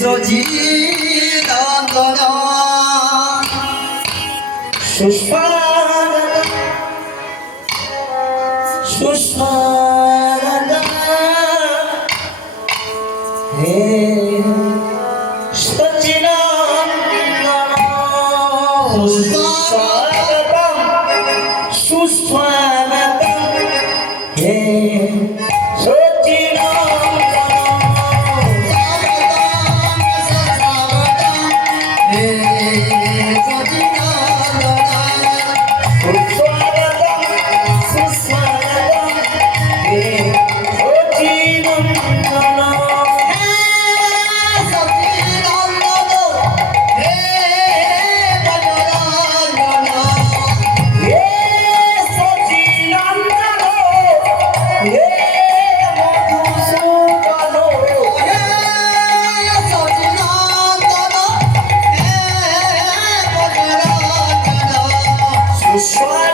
সচিদানন্দন সুস্বাগত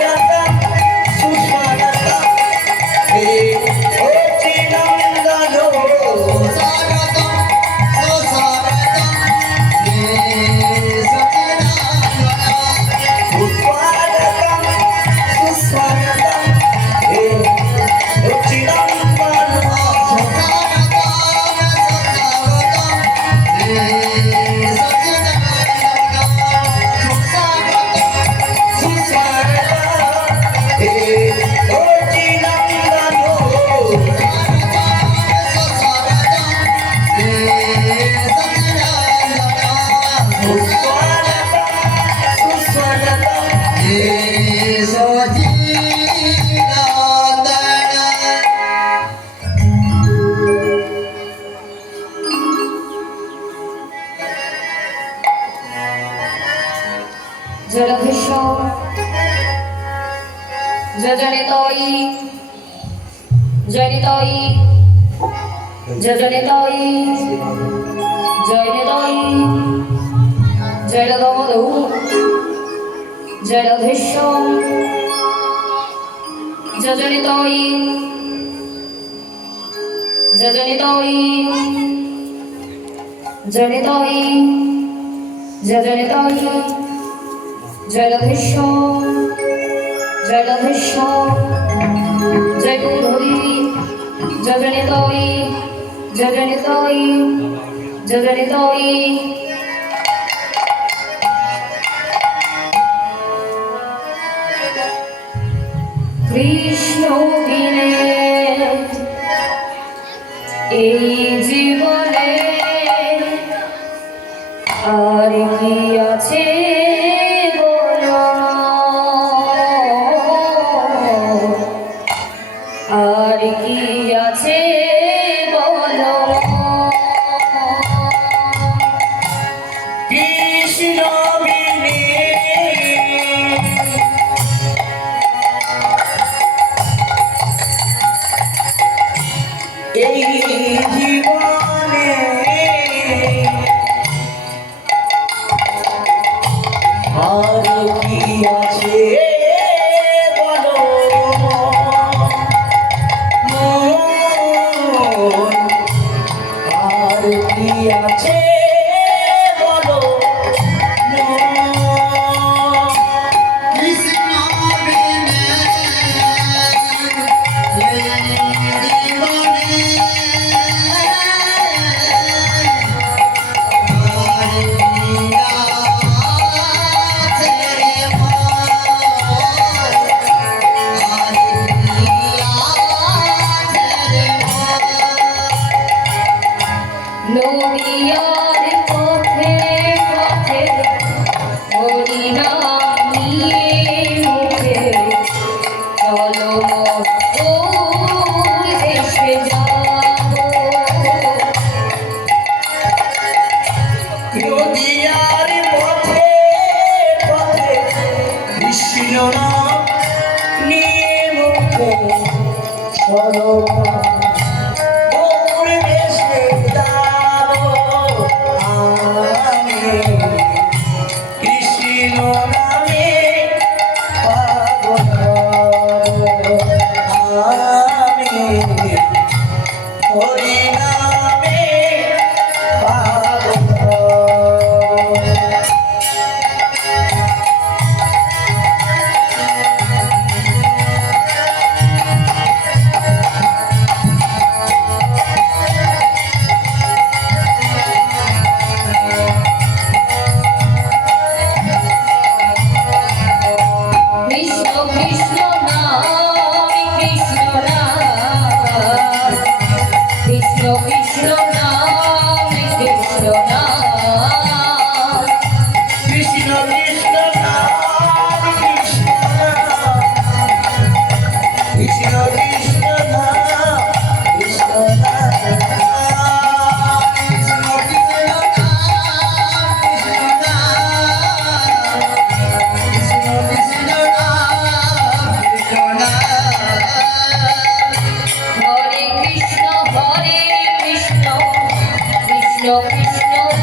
जाता যজনিতয়ী জয়নিতয়ী জয়লদমধু জলধৃষ্য যজনিতয়ী যজনিতয়ী জনিতয়ী যজনিতয়ী জলধৃষ্য জলধৃষ্য জয়পুরী যজনিতয়ী যজনিতয়ী যজনিতয়ী কৃষ্ণ বিনে এই জীবনে আর কি আছে? আছে বলো।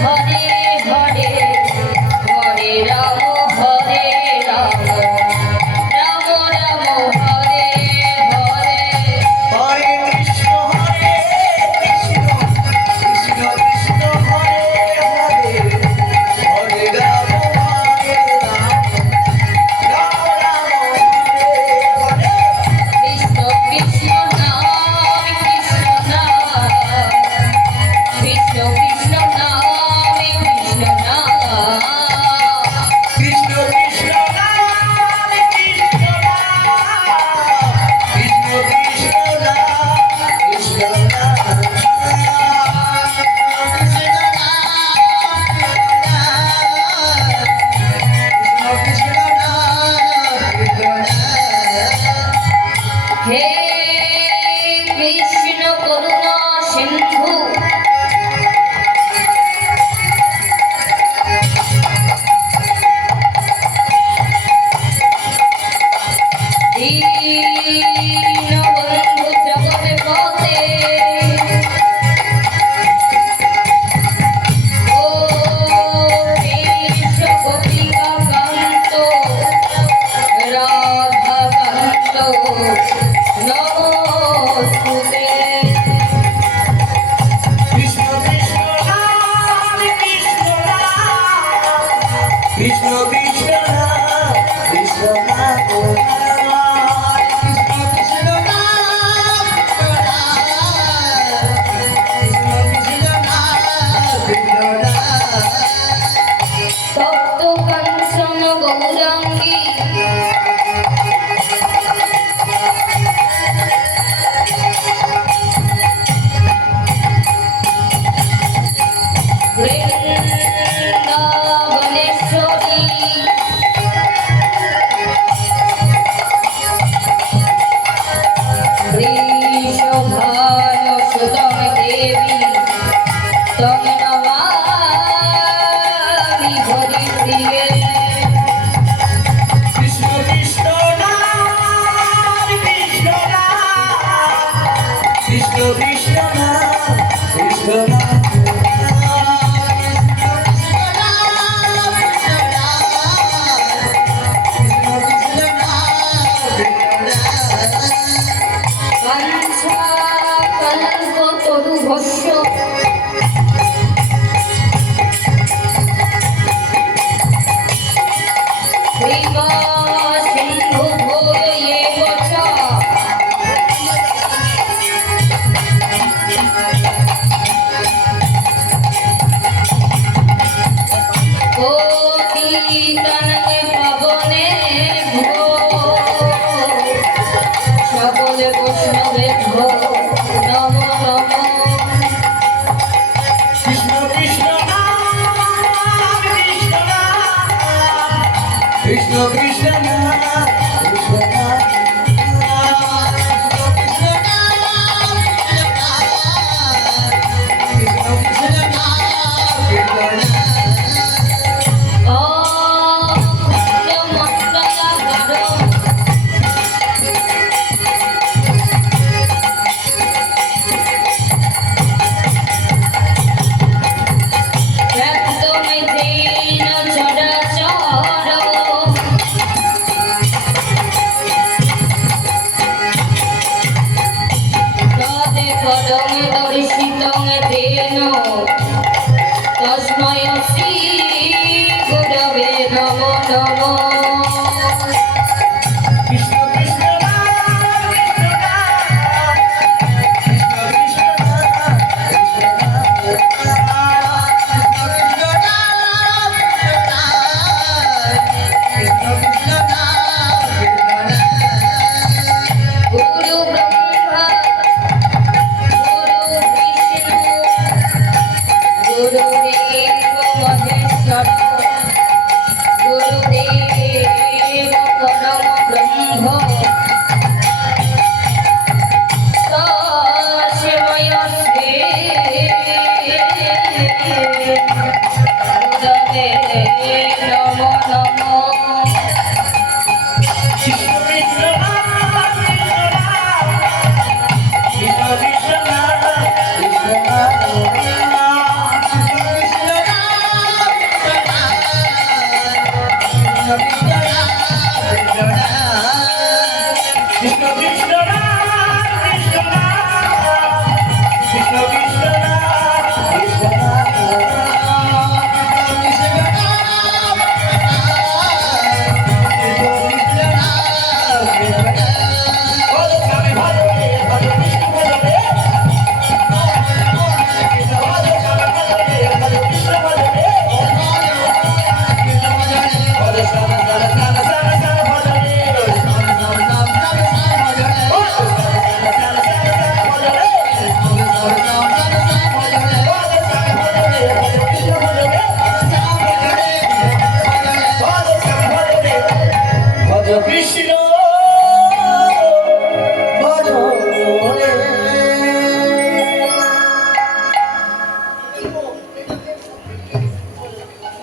কৃষ্ণ কৃষ্ণ God.